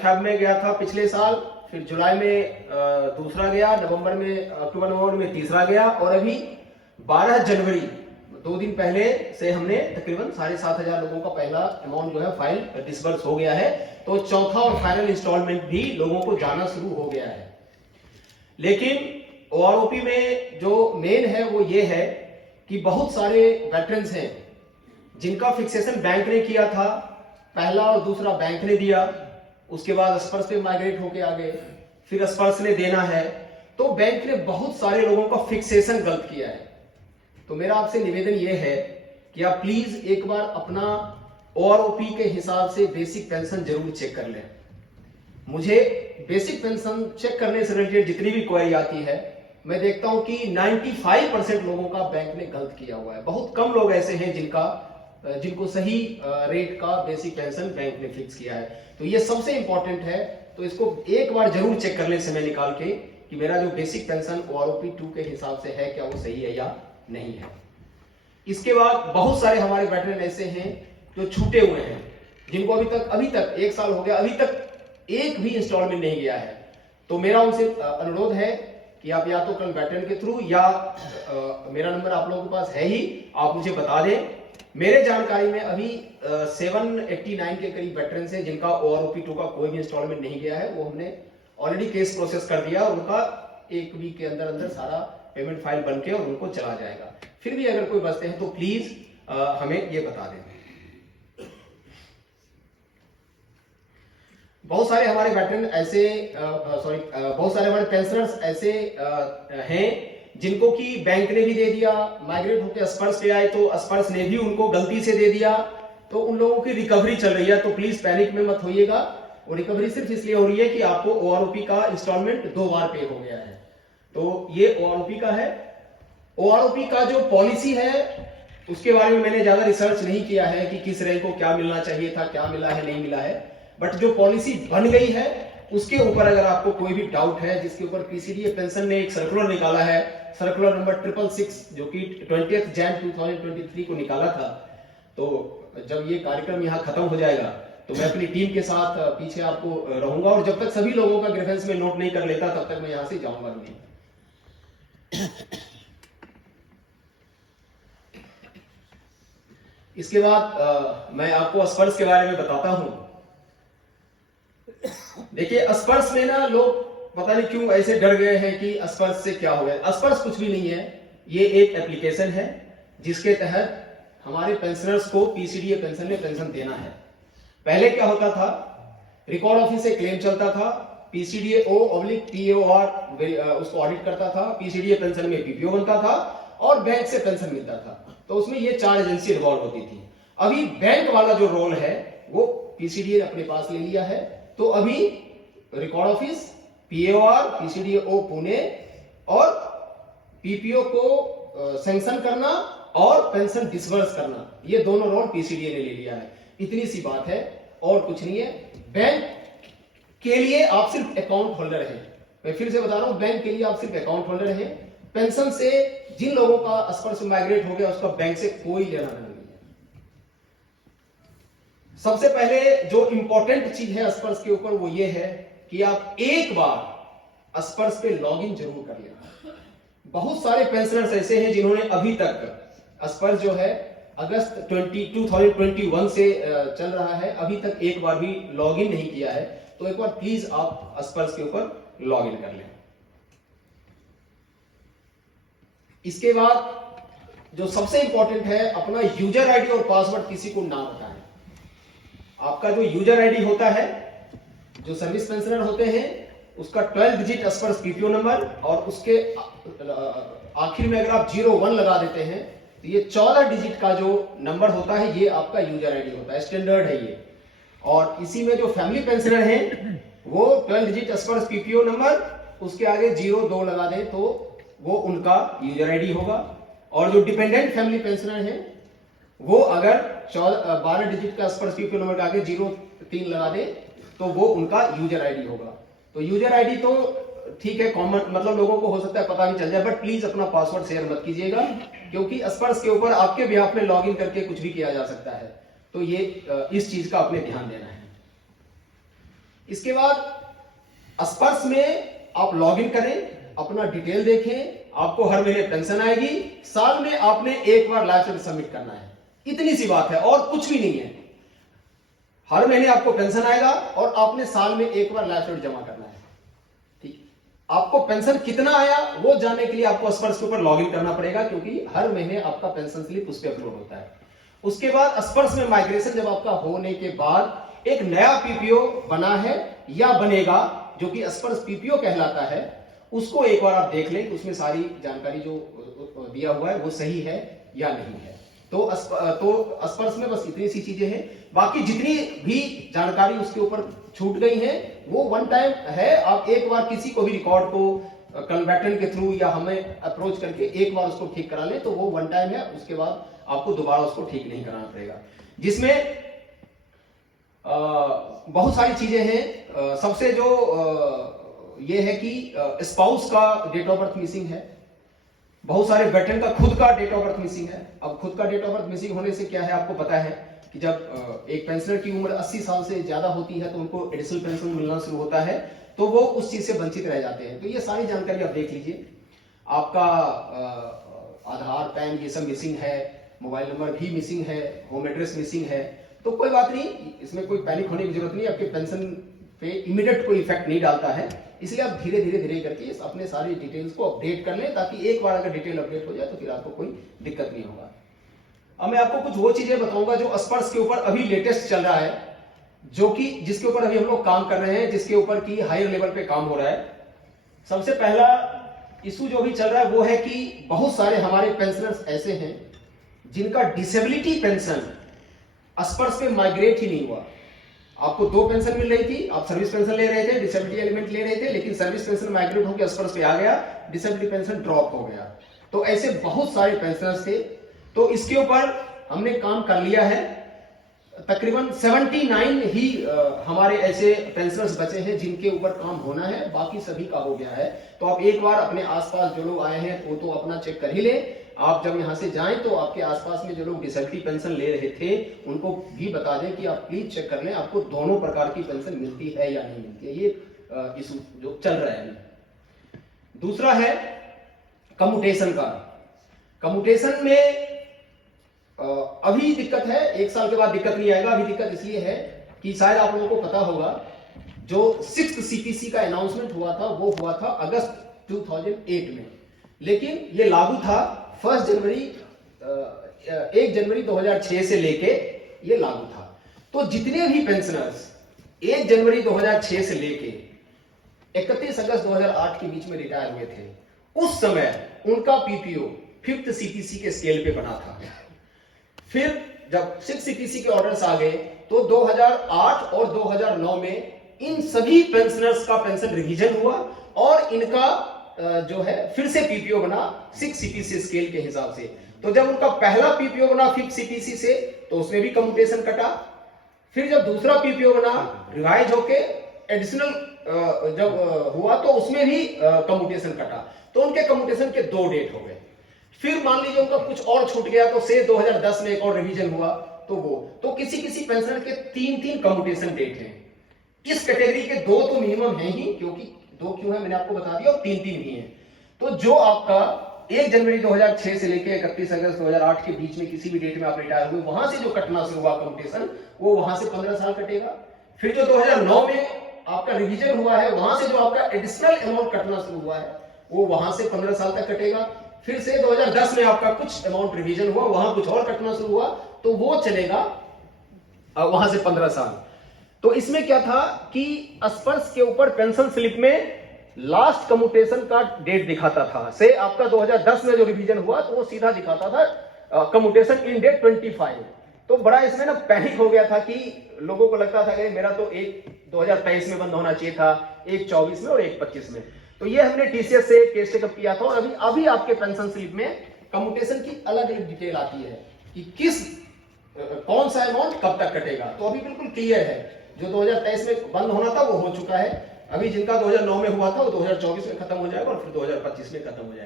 फरवरी में गया था पिछले साल, फिर जुलाई में दूसरा गया, नवंबर में, अक्टूबर नवंबर में तीसरा गया, और अभी 12 जनवरी 2 दिन पहले से हमने तकरीबन 7,500 लोगों का पहला अमाउंट जो है फाइल डिसबर्स हो गया है। तो चौथा और फाइनल इंस्टॉलमेंट भी लोगों को जाना शुरू हो गया है। लेकिन ओआरओपी में जो मेन है वो ये है कि बहुत सारे वेटरन्स हैं जिनका फिक्सेशन बैंक ने किया था, पहला और दूसरा बैंक ने दिया, उसके बाद स्पर्श पे माइग्रेट होके आ गए, फिर स्पर्श ने देना है, तो बैंक ने बहुत सारे लोगों का फिक्सेशन गलत किया है। तो मेरा आपसे निवेदन यह है कि आप प्लीज एक बार अपना ओआरओपी के हिसाब से बेसिक पेंशन जरूर चेक कर लें। मुझे बेसिक पेंशन चेक करने से रिलेटेड जितनी भी क्वेरी आती है, मैं देखता हूं कि 95% लोगों का बैंक ने गलत किया हुआ है। बहुत कम लोग ऐसे हैं जिनको सही रेट का बेसिक पेंशन बैंक ने फिक्स किया है। तो ये सबसे इंपॉर्टेंट है, तो इसको एक बार जरूर चेक कर लें समय निकाल के कि मेरा जो बेसिक पेंशन ओआरओपी 2 के हिसाब से है, क्या वो सही है या नहीं है। इसके बाद बहुत सारे हमारे वेटरन ऐसे हैं जो छूटे हुए हैं, जिनको अभी तक 1 साल हो गया, अभी तक एक भी इंस्टॉलमेंट नहीं गया है। तो मेरा उनसे अनुरोध है कि आप या तो कल वेटरन के थ्रू या मेरा नंबर आप लोगों के पास है ही, आप मुझे बता दें। मेरे जानकारी में अभी 789 के करीब वेटरन्स हैं जिनका ओआरओपी 2 का कोई भी इंस्टॉलमेंट नहीं गया है। वो हमने ऑलरेडी केस प्रोसेस कर दिया, उनका 1 वीक के अंदर अंदर सारा पेमेंट फाइल बन के और उनको चला जाएगा। फिर भी अगर कोई बचते हैं तो प्लीज हमें ये बता दें। बहुत सारे हमारे वेटरन ऐसे बहुत सारे हमारे पेंशनर्स ऐसे हैं जिनको कि बैंक ने भी दे दिया, माइग्रेट होकर स्पर्श पे आए तो स्पर्श ने भी उनको गलती से दे दिया, तो उन लोगों की रिकवरी चल रही है। तो प्लीज पैनिक में मत होइएगा। वो रिकवरी सिर्फ इसलिए हो रही है कि आपको ओआरओपी का इंस्टॉलमेंट 2 बार पे हो गया है। तो ये ओआरओपी का है। ओआरओपी का जो पॉलिसी है उसके बारे में मैंने ज्यादा रिसर्च नहीं किया है कि किस रैंक को क्या मिलना चाहिए था, क्या मिला है, नहीं मिला है। बट जो पॉलिसी बन गई है उसके ऊपर अगर आपको कोई भी डाउट है, जिसके ऊपर पीसीडीए पेंशन ने एक सर्कुलर निकाला है, सर्कुलर नंबर 666, जो कि 20 जैन 2023 को निकाला था। तो जब ये कार्यक्रम यहाँ खत्म हो जाएगा तो मैं अपनी टीम के साथ पीछे आपको रहूंगा, और जब तक सभी लोगों का ग्रेफेंस में नोट नहीं कर लेता तब तक मैं यहाँ से जाऊंगा नहीं। इसके बाद मैं आपको स्पर्श के बारे में बताता हूं। देखिए, स्पर्श में ना लोग पता नहीं क्यों ऐसे डर गए हैं कि स्पर्श से क्या हो गया। स्पर्श कुछ भी नहीं है, ये एक एप्लीकेशन है जिसके तहत हमारे पेंशनर्स को पीसीडीए पेंशन में पेंशन देना है। पहले क्या होता था, रिकॉर्ड ऑफिस से क्लेम चलता था, PCDO/PAOR उसको ऑडिट करता था, पीसीडीए पेंशन में पीपीओ बनता था और बैंक से पेंशन मिलता था। तो उसमें ये 4 एजेंसी इन्वॉल्व होती थी। अभी बैंक वाला जो रोल है वो पीसीडीए ने अपने पास ले लिया है। तो अभी record office, PAOR, PCDO Pune और पीपीओ को सैंक्शन करना और पेंशन डिसबर्स करना, ये दोनों रोल पीसीडीए ने ले लिया है। इतनी सी बात है और कुछ नहीं है। बैंक के लिए आप सिर्फ अकाउंट होल्डर हैं। मैं फिर से बता रहा हूं, बैंक के लिए आप सिर्फ अकाउंट होल्डर हैं। पेंशन से जिन लोगों का स्पर्श माइग्रेट हो गया उसका बैंक से कोई लेना देना नहीं है। सबसे पहले जो इंपॉर्टेंट चीज है स्पर्श के ऊपर वो ये है कि आप एक बार स्पर्श पे लॉगिन जरूर कर लेना। बहुत सारे पेंशनर्स ऐसे हैं जिन्होंने अभी तक स्पर्श जो है अगस्त 2021 से चल रहा है, अभी तक एक बार भी लॉगिन नहीं किया है। तो एक बार प्लीज आप स्पर्श के ऊपर लॉगिन कर लें। इसके बाद जो सबसे इंपॉर्टेंट है, अपना यूजर आईडी और पासवर्ड किसी को ना बताएं। आपका जो यूजर आईडी होता है, जो सर्विस पेंशनर होते हैं, उसका 12 डिजिट स्पर्श पीपीओ नंबर और उसके आखिर में अगर आप 01 लगा देते हैं तो ये 14 डिजिट का जो नंबर होता है ये आपका यूजर आईडी होता है, स्टैंडर्ड है ये। और इसी में जो फैमिली पेंशनर हैं वो 12 डिजिट स्पर्श पीपीओ नंबर, उसके आगे 02 लगा दें तो वो उनका यूजर आईडी होगा। और जो डिपेंडेंट फैमिली पेंशनर हैं वो अगर 12 डिजिट का स्पर्श पीपीओ नंबर के आगे 03 लगा दे तो वो उनका यूजर आईडी होगा। तो यूजर आईडी तो ठीक है, कॉमन, मतलब लोगों को हो सकता है पता भी चल जाए, बट प्लीज अपना पासवर्ड शेयर मत कीजिएगा, क्योंकि स्पर्श के ऊपर आपके बिहाफ में लॉगिन करके कुछ भी किया जा सकता है। तो ये इस चीज का अपने ध्यान देना है। इसके बाद स्पर्श में आप लॉगिन करें, अपना डिटेल देखें, आपको हर महीने पेंशन आएगी। साल में आपने एक बार लाइफ सर्टिफिकेट सबमिट करना है, इतनी सी बात है और कुछ भी नहीं है। हर महीने आपको पेंशन आएगा और आपने साल में एक बार लाइफ सर्टिफिकेट जमा करना है। ठीक, आपको पेंशन कितना आया वो जानने के लिए आपको स्पर्श के ऊपर लॉगिन करना पड़ेगा, क्योंकि हर महीने आपका पेंशन स्लिप उस पर अपलोड होता है। उसके बाद स्पर्श में माइग्रेशन जब आपका होने के बाद एक नया पीपीओ बना है या बनेगा, जो कि स्पर्श पीपीओ कहलाता है, उसको एक बार आप देख लें कि उसमें सारी जानकारी जो दिया हुआ है वो सही है या नहीं है। तो स्पर्श में बस इतनी सी चीजें हैं, बाकी जितनी भी जानकारी उसके ऊपर छूट गई है वो वन टाइम है। आप एक बार किसी को भी रिकॉर्ड को कंसल्टेंट के थ्रू या हमें अप्रोच करके एक बार उसको ठीक करा लें तो वो वन टाइम है, उसके बाद आपको दोबारा उसको ठीक नहीं कराना पड़ेगा। जिसमें बहुत सारी चीजें हैं। सबसे जो ये है कि स्पाउस का डेट ऑफ बर्थ मिसिंग है, बहुत सारे वेटरन का खुद का डेट ऑफ बर्थ मिसिंग है। अब खुद का डेट ऑफ बर्थ मिसिंग होने से क्या है, आपको पता है कि जब एक पेंशनर की उम्र 80 साल से ज्यादा होती है तो उनको एडिशनल पेंशन मिलना शुरू होता है, तो वो उस चीज से वंचित रह जाते हैं। तो ये सारी जानकारी आप देख लीजिए। आपका आधार, पैन, ये सब मिसिंग है, मोबाइल नंबर भी मिसिंग है, होम एड्रेस मिसिंग है, तो कोई बात नहीं, इसमें कोई पैनिक होने की जरूरत नहीं। आपके पेंशन पे इमीडिएट कोई इफेक्ट नहीं डालता है, इसलिए आप धीरे धीरे करके अपने सारी डिटेल्स को अपडेट कर लें, ताकि एक बार अगर डिटेल अपडेट हो जाए तो फिर आपको कोई दिक्कत नहीं होगा। अब मैं आपको कुछ वो चीजें बताऊंगा जो स्पर्श के ऊपर अभी लेटेस्ट चल रहा है, जो कि जिसके ऊपर अभी हम लोग काम कर रहे हैं, जिसके ऊपर की हायर लेवल पे काम हो रहा है। सबसे पहला इशू जो भी चल रहा है वो है कि बहुत सारे हमारे पेंशनर्स ऐसे हैं जिनका डिसेबिलिटी पेंशन स्पर्श पे माइग्रेट ही नहीं हुआ। आपको 2 पेंशन मिल रही थी, आप सर्विस पेंशन ले रहे थे, डिसेबिलिटी एलिमेंट ले रहे थे, लेकिन सर्विस पेंशन माइग्रेट होकर स्पर्श पे आ गया, डिसेबिलिटी पेंशन ड्रॉप हो गया। तो ऐसे बहुत सारे पेंशनर्स थे, तो इसके ऊपर हमने काम कर लिया है। तकरीबन 79 ही हमारे ऐसे पेंशनर्स बचे हैं जिनके ऊपर काम होना है, बाकी सभी का हो गया है। तो आप एक बार अपने आसपास जो लोग आए हैं वो तो अपना चेक कर ही ले। आप जब यहां से जाएं तो आपके आसपास में जो लोग डिसेबिलिटी पेंशन ले रहे थे उनको भी बता दें कि आप प्लीज चेक कर लें, आपको दोनों प्रकार की पेंशन मिलती है या नहीं मिलती है। ये इशू जो चल रहा है। दूसरा है कम्यूटेशन का। कम्यूटेशन में अभी दिक्कत है, 1 साल के बाद दिक्कत नहीं आएगा। अभी दिक्कत इसलिए है कि शायद आप लोगों को पता होगा, जो 6th सीपीसी का अनाउंसमेंट हुआ था वो हुआ था अगस्त 2008 में, लेकिन ये लागू था 1 जनवरी 2006 से लेके ये लागू था। तो जितने भी पेंशनर्स 1 जनवरी 2006 से लेके 31 अगस्त 2008 के बीच में रिटायर हुए थे, उस समय उनका पीपीओ 5th सीपीसी के स्केल पे बना था। फिर जब 6 सीपीसी के ऑर्डर्स आ गए तो 2008 और 2009 में इन सभी पेंशनर्स का पेंशन रिवीजन हुआ और इनका जो है फिर से पीपीओ बना 6 सीपीसी स्केल के हिसाब से। तो जब उनका पहला पीपीओ बना 5th सीपीसी से तो उसमें भी कम्यूटेशन कटा। फिर जब दूसरा पीपीओ बना रिवाइज होके एडिशनल जब हुआ तो उसमें भी कम्यूटेशन कटा। तो उनके कम्यूटेशन के 2 डेट हो गए। फिर मान लीजिए उनका कुछ और छूट गया तो से 2010 में एक और रिवीजन हुआ तो वो, तो किसी किसी पेंशनर के 3-3 कम्यूटेशन डेट हैं। इस कैटेगरी के 2 तो मिनिमम है ही, क्योंकि 2 क्यों है मैंने आपको बता दिया, और 3-3 भी हैं। तो जो आपका 1 जनवरी 2006 से लेकर 31 अगस्त 2008 के बीच में किसी भी डेट में आप रिटायर हुए, वहां से जो कटना शुरू हुआ कम्यूटेशन, वो वहां से 15 साल कटेगा। फिर जो 2009 में आपका रिवीजन हुआ है, वहां से जो आपका एडिशनल अमाउंट कटना शुरू हुआ है वो वहां से 15 साल तक कटेगा। फिर से 2010 में आपका कुछ अमाउंट रिवीजन हुआ, वहां कुछ और कटना शुरू हुआ तो वो चलेगा वहां से 15 साल। तो इसमें क्या था कि स्पर्श के ऊपर पेंशन स्लिप में लास्ट कम्यूटेशन का डेट दिखाता था। से आपका 2010 में जो रिवीजन हुआ तो वो सीधा दिखाता था कम्यूटेशन इन डेट 25। तो बड़ा इसमें ना पैनिक हो गया था कि लोगों को लगता था कि मेरा तो एक 2023 में बंद होना चाहिए था, एक 24 में और एक 25 में। तो ये हमने टीसीएस से केस चेकअप किया था और अभी आपके पेंशन स्लिप में कम्यूटेशन की अलग अलग डिटेल आती है कि कौन सा अमाउंट कब तक कटेगा। तो अभी बिल्कुल क्लियर है, जो 2023 में बंद होना था वो हो चुका है। अभी जिनका 2009 में हुआ था वो 2024 में खत्म हो जाएगा और फिर 2025 में खत्म हो जाएगा।